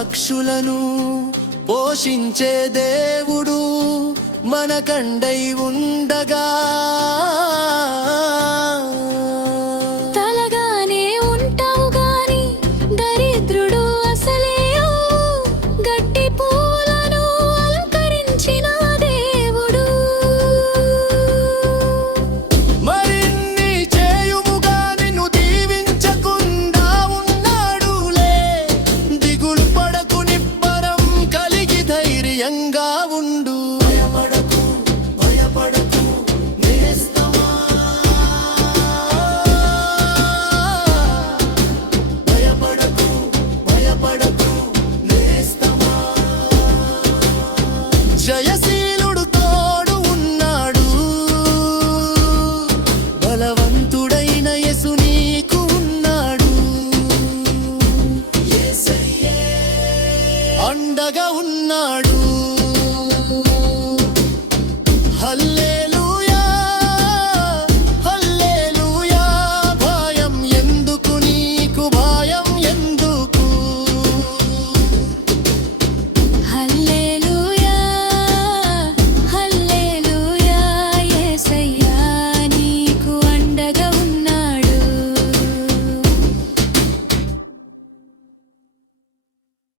పక్షులను పోషించే దేవుడు మన కండై ఉండగా అండగా ఉన్నాడు.